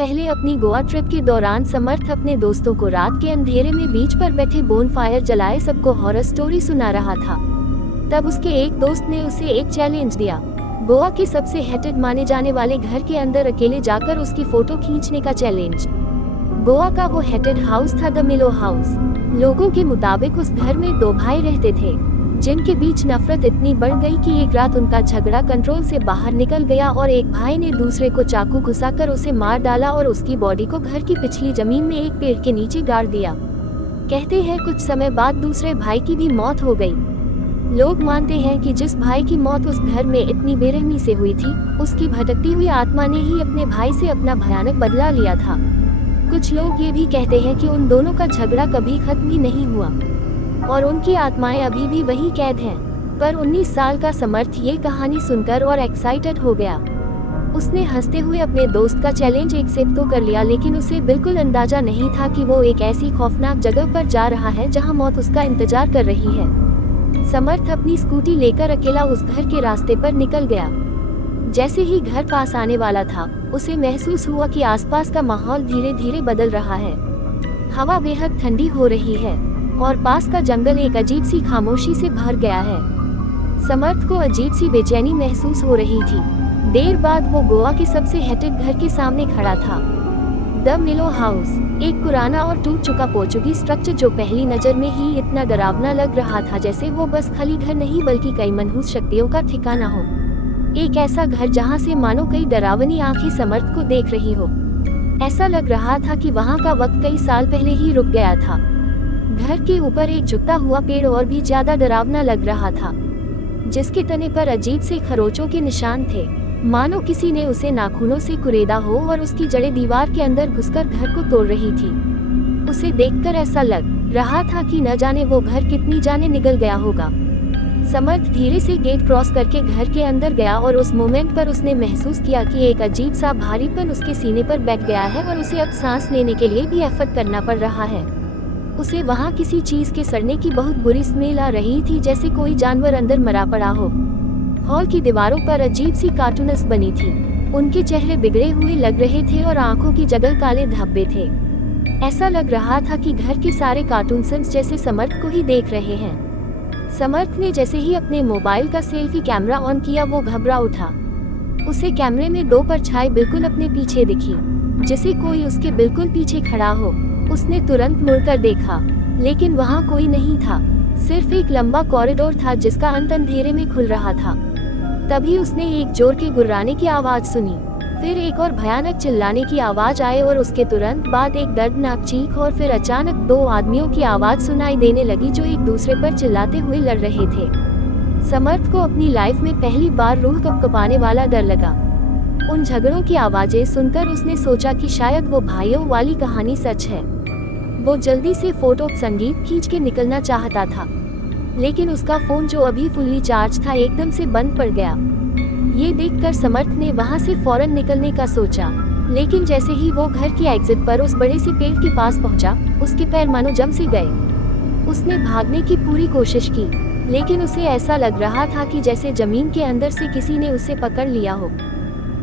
पहले अपनी गोवा ट्रिप के दौरान समर्थ अपने दोस्तों को रात के अंधेरे में बीच पर बैठे बोनफायर जलाए सबको हॉरर स्टोरी सुना रहा था। तब उसके एक दोस्त ने उसे एक चैलेंज दिया, गोवा के सबसे हेटेड माने जाने वाले घर के अंदर अकेले जाकर उसकी फोटो खींचने का चैलेंज। गोवा का वो हेटेड हाउस था द मिलो हाउस। लोगों के मुताबिक उस घर में दो भाई रहते थे जिनके बीच नफरत इतनी बढ़ गई कि एक रात उनका झगड़ा कंट्रोल से बाहर निकल गया और एक भाई ने दूसरे को चाकू घुसाकर उसे मार डाला और उसकी बॉडी को घर की पिछली जमीन में एक पेड़ के नीचे गाड़ दिया। कहते हैं कुछ समय बाद दूसरे भाई की भी मौत हो गई। लोग मानते हैं कि जिस भाई की मौत उस घर में इतनी बेरहमी से हुई थी, उसकी भटकती हुई आत्मा ने ही अपने भाई से अपना भयानक बदला लिया था। कुछ लोग ये भी कहते हैं कि उन दोनों का झगड़ा कभी खत्म ही नहीं हुआ और उनकी आत्माएं अभी भी वही कैद हैं। पर 19 साल का समर्थ ये कहानी सुनकर और एक्साइटेड हो गया। उसने हंसते हुए अपने दोस्त का चैलेंज एक्सेप्ट तो कर लिया, लेकिन उसे बिल्कुल अंदाजा नहीं था कि वो एक ऐसी खौफनाक जगह पर जा रहा है जहां मौत उसका इंतजार कर रही है। समर्थ अपनी स्कूटी लेकर अकेला उस घर के रास्ते पर निकल गया। जैसे ही घर पास आने वाला था, उसे महसूस हुआ कि आसपास का माहौल धीरे धीरे बदल रहा है। हवा बेहद ठंडी हो रही है और पास का जंगल एक अजीब सी खामोशी से भर गया है। समर्थ को अजीब सी बेचैनी महसूस हो रही थी। देर बाद वो गोवा के सबसे हेटेड घर के सामने खड़ा था, द मिलो हाउस। एक पुराना और टूट चुका पोर्चुगीज स्ट्रक्चर जो पहली नजर में ही इतना डरावना लग रहा था जैसे वो बस खाली घर नहीं बल्कि कई मनहूस शक्तियों का ठिकाना हो। एक ऐसा घर जहाँ से मानो कई डरावनी आंखें समर्थ को देख रही हो। ऐसा लग रहा था कि वहाँ का वक्त कई साल पहले ही रुक गया था। घर के ऊपर एक झुकता हुआ पेड़ और भी ज्यादा डरावना लग रहा था, जिसके तने पर अजीब से खरोचों के निशान थे, मानो किसी ने उसे नाखूनों से कुरेदा हो और उसकी जड़ें दीवार के अंदर घुसकर घर को तोड़ रही थी। उसे देखकर ऐसा लग रहा था कि न जाने वो घर कितनी जाने निगल गया होगा। समर्थ धीरे से गेट क्रॉस करके घर के अंदर गया और उस मोमेंट पर उसने महसूस किया कि एक अजीब सा भारीपन उसके सीने पर बैठ गया है और उसे अब सांस लेने के लिए भी एफर्ट करना पड़ रहा है। उसे वहाँ किसी चीज के सड़ने की बहुत बुरी स्मेल आ रही थी, जैसे कोई जानवर अंदर मरा पड़ा हो। हॉल की दीवारों पर अजीब सी कार्टून्स बनी थी। उनके चेहरे बिगड़े हुए लग रहे थे और आंखों की जगह काले धब्बे थे। ऐसा लग रहा था कि घर के सारे कार्टून्स जैसे समर्थ को ही देख रहे हैं। समर्थ ने जैसे ही अपने मोबाइल का सेल्फी कैमरा ऑन किया, वो घबरा उठा। उसे कैमरे में दो परछाई बिल्कुल अपने पीछे दिखी, जैसे कोई उसके बिल्कुल पीछे खड़ा हो। उसने तुरंत मुड़कर देखा, लेकिन वहाँ कोई नहीं था। सिर्फ एक लंबा कॉरिडोर था जिसका अंत अंधेरे में खुल रहा था। तभी उसने एक जोर के गुर्राने की आवाज सुनी, फिर एक और भयानक चिल्लाने की आवाज आई और उसके तुरंत बाद एक दर्दनाक चीख और फिर अचानक दो आदमियों की आवाज सुनाई देने लगी जो एक दूसरे पर चिल्लाते हुए लड़ रहे थे। समर्थ को अपनी लाइफ में पहली बार रूह कँपकँपाने वाला डर लगा। उन झगड़ों की आवाजें सुनकर उसने सोचा कि शायद वो भाइयों वाली कहानी सच है। वो जल्दी से फोटो संगीत खींच के निकलना चाहता था, लेकिन उसका फोन जो अभी फुल्ली चार्ज था एकदम से बंद पड़ गया। ये देखकर समर्थ ने वहां से फौरन निकलने का सोचा, लेकिन जैसे ही वो घर की एग्जिट पर उस बड़े से पेड़ के पास पहुंचा, उसके पैर मानो जम से गए। उसने भागने की पूरी कोशिश की, लेकिन उसे ऐसा लग रहा था कि जैसे जमीन के अंदर से किसी ने उसे पकड़ लिया हो।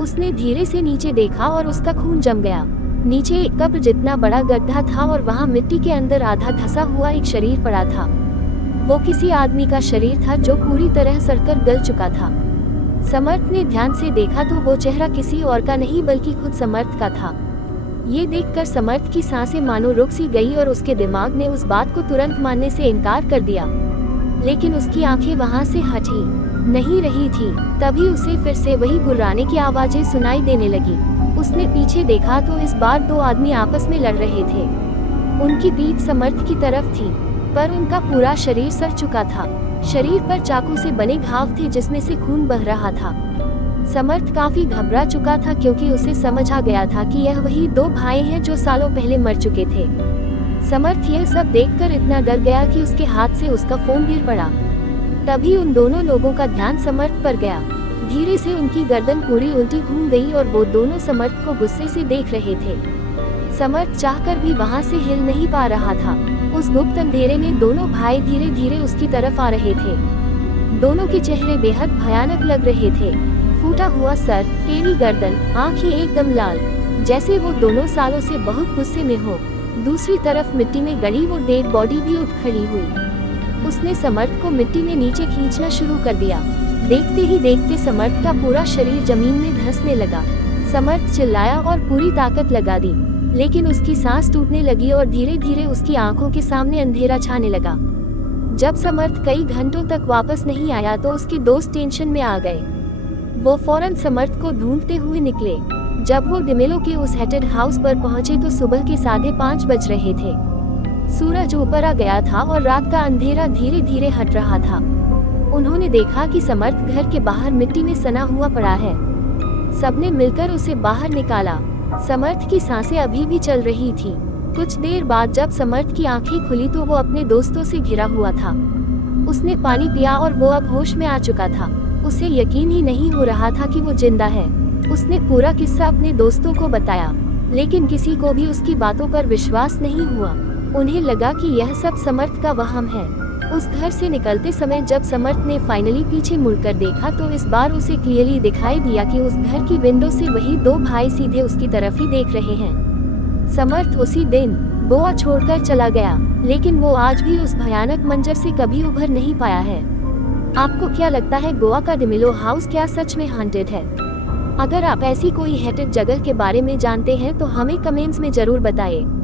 उसने धीरे से नीचे देखा और उसका खून जम गया। नीचे एक कब्र जितना बड़ा गड्ढा था और वहाँ मिट्टी के अंदर आधा धंसा हुआ एक शरीर पड़ा था। वो किसी आदमी का शरीर था जो पूरी तरह सड़कर गल चुका था। समर्थ ने ध्यान से देखा तो वो चेहरा किसी और का नहीं बल्कि खुद समर्थ का था। ये देखकर समर्थ की सांसें मानो रुक सी गई और उसके दिमाग ने उस बात को तुरंत मानने से इनकार कर दिया, लेकिन उसकी आंखें वहाँ से हटी नहीं रही थी। तभी उसे फिर से वही गुर्राने की आवाजें सुनाई देने लगी। उसने पीछे देखा तो इस बार दो आदमी आपस में लड़ रहे थे। उनकी पीठ समर्थ की तरफ थी, पर उनका पूरा शरीर सड़ चुका था। शरीर पर चाकू से बने घाव थे जिसमें से खून बह रहा था। समर्थ काफी घबरा चुका था क्योंकि उसे समझ आ गया था कि यह वही दो भाई हैं जो सालों पहले मर चुके थे। समर्थ यह सब देखकर इतना डर गया कि उसके हाथ से उसका फोन गिर पड़ा। तभी उन दोनों लोगों का ध्यान समर्थ पर गया। धीरे से उनकी गर्दन पूरी उल्टी घूम गई और वो दोनों समर्थ को गुस्से से देख रहे थे। समर्थ चाहकर भी वहां से हिल नहीं पा रहा था। उस गुप्त अंधेरे में दोनों भाई धीरे धीरे उसकी तरफ आ रहे थे। दोनों के चेहरे बेहद भयानक लग रहे थे। फूटा हुआ सर, टेढ़ी गर्दन, आंखें एकदम लाल, जैसे वो दोनों सालों से बहुत गुस्से में हो। दूसरी तरफ मिट्टी में गड़ी वो डेड बॉडी भी उठ खड़ी हुई। उसने समर्थ को मिट्टी में नीचे खींचना शुरू कर दिया। देखते ही देखते समर्थ का पूरा शरीर जमीन में धंसने लगा। समर्थ चिल्लाया और पूरी ताकत लगा दी, लेकिन उसकी सांस टूटने लगी और धीरे धीरे उसकी आंखों के सामने अंधेरा छाने लगा। जब समर्थ कई घंटों तक वापस नहीं आया तो उसके दोस्त टेंशन में आ गए। वो फौरन समर्थ को ढूंढते हुए निकले। जब वो डिमेलो के उस हेटेड हाउस पर पहुंचे तो सुबह के 5:30 बज रहे थे। सूरज ऊपर आ गया था और रात का अंधेरा धीरे धीरे हट रहा था। उन्होंने देखा कि समर्थ घर के बाहर मिट्टी में सना हुआ पड़ा है। सबने मिलकर उसे बाहर निकाला। समर्थ की सांसें अभी भी चल रही थी। कुछ देर बाद जब समर्थ की आंखें खुली तो वो अपने दोस्तों से घिरा हुआ था। उसने पानी पिया और वो अब होश में आ चुका था। उसे यकीन ही नहीं हो रहा था कि वो जिंदा है। उसने पूरा किस्सा अपने दोस्तों को बताया, लेकिन किसी को भी उसकी बातों पर विश्वास नहीं हुआ। उन्हें लगा कि यह सब समर्थ का वहम है। उस घर से निकलते समय जब समर्थ ने फाइनली पीछे मुड़कर देखा तो इस बार उसे क्लियरली दिखाई दिया कि उस घर की विंडो से वही दो भाई सीधे उसकी तरफ ही देख रहे हैं। समर्थ उसी दिन गोवा छोड़कर चला गया, लेकिन वो आज भी उस भयानक मंजर से कभी उभर नहीं पाया है। आपको क्या लगता है, गोवा का डिमेलो हाउस क्या सच में हॉन्टेड है? अगर आप ऐसी कोई हेटेड जगह के बारे में जानते हैं तो हमें कमेंट्स में जरूर बताएं।